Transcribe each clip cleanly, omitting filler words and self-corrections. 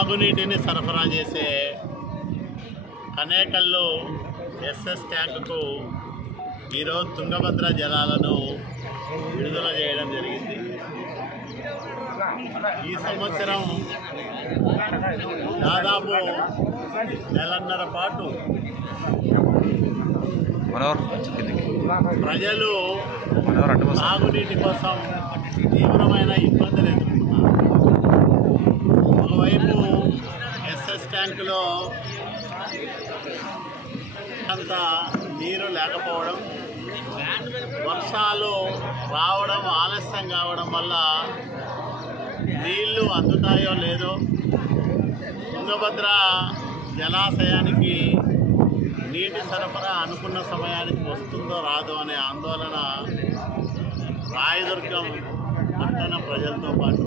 తాగునీటిని సరఫరా చేసే కనేకల్లు ఎస్ఎస్ ట్యాంకుకు ఈరోజు తుంగభద్ర జలాలను విడుదల చేయడం జరిగింది. ఈ సంవత్సరం దాదాపు నెలన్నర పాటు ప్రజలు తాగునీటి కోసం తీవ్రమైన ఇబ్బందులు ఎదుర్కొన్నారు. ఒకవైపు ఎస్ఎస్ ట్యాంకులో అంత నీరు లేకపోవడం, వర్షాలు రావడం ఆలస్యం కావడం వల్ల నీళ్లు అందుతాయో లేదో, తుంగభద్ర జలాశయానికి నీటి సరఫరా అనుకున్న సమయానికి వస్తుందో రాదో అనే ఆందోళన రాయదుర్గం పట్టణ ప్రజలతో పాటు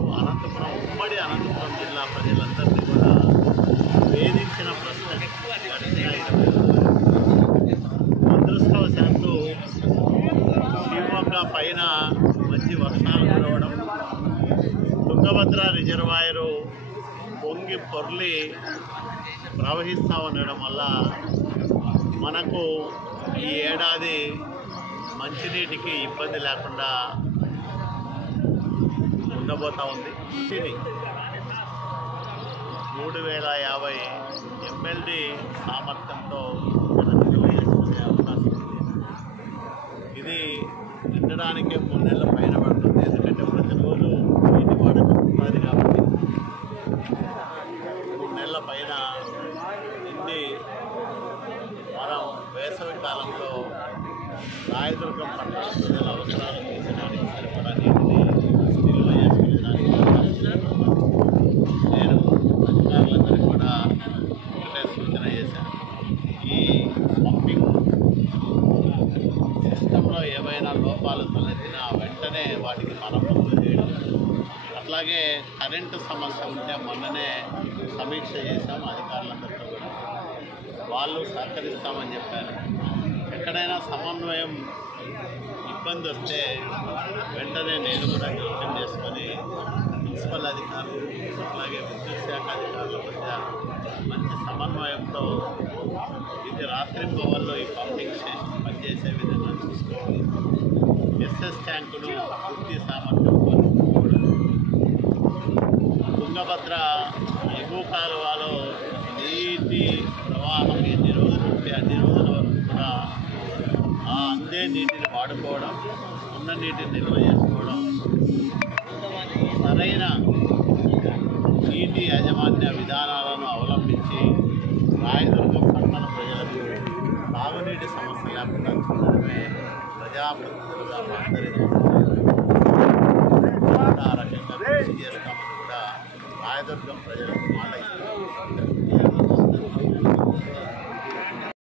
ఉమ్మడి అనంతపురం జిల్లా ప్రజలందరినీ కూడా వేధించిన ప్రశ్న. అదృష్టవశాత్తు శివమొగ్గ పైన మంచి వర్షాలు కురవడం, తుంగభద్ర రిజర్వాయరు పొంగి పొర్లి ప్రవహిస్తూ ఉండడం వల్ల మనకు ఈ ఏడాది మంచినీటికి ఇబ్బంది లేకుండా ఉండబోతూ ఉంది. 3050 MLD సామర్థ్యంతో నిర్వహించుకునే అవకాశం ఉంది. ఇది నిండడానికే 3 నెలల పైన పడుతుంది. ఎందుకంటే ప్రతిరోజు నీటి వాడకం ఉన్నది కాబట్టి 3 నెలల పైన నిండి మనం వేసవి కాలంలో రాయదుర్గం పట్టణ ప్రజల అవసరాలు తీర్చడానికి సరిపడా నీటిని నిల్వ చేసుకునేదానికి నేను అధికారులందరికీ కూడా ఒకటే సూచన చేశాను. ఈ పంపింగ్ సిస్టంలో ఏవైనా లోపాలు తలెత్తినా వెంటనే వాటికి మరమ్మతులు చేయడం, అట్లాగే కరెంటు సమస్య ఉంటే మొన్ననే సమీక్ష చేశాం అధికారులందరితో కూడా. వాళ్ళు సహకరిస్తామని చెప్పారు. ఎక్కడైనా సమన్వయం ఇబ్బంది వస్తే వెంటనే నేను కూడా జోక్యం చేసుకొని మున్సిపల్ అధికారులు అట్లాగే విద్యుత్ శాఖ అధికారుల మధ్య మంచి సమన్వయంతో ఇది రాత్రింబవల్లో ఈ పంపింగ్ స్టేషన్ పనిచేసే విధంగా చూసుకోవాలి. ఎస్ఎస్ ట్యాంకును పూర్తి సామర్థ్యంతో తుంగభద్ర ఎగువ కాలువలో నీటి ప్రవాహం ఎన్ని రోజులు ఉంటే అన్ని రోజుల వరకు కూడా ఆ అందే నీటిని వాడుకోవడం, ఉన్న నీటిని నిల్వ చేసుకోవడం, సరైన నీటి యాజమాన్య విధానాలను అవలంబించి రాయదుర్గం పట్టణ ప్రజలకు తాగునీటి సమస్య లేకుండా చూడడమే ప్రజాప్రతినిధులుగా అందరి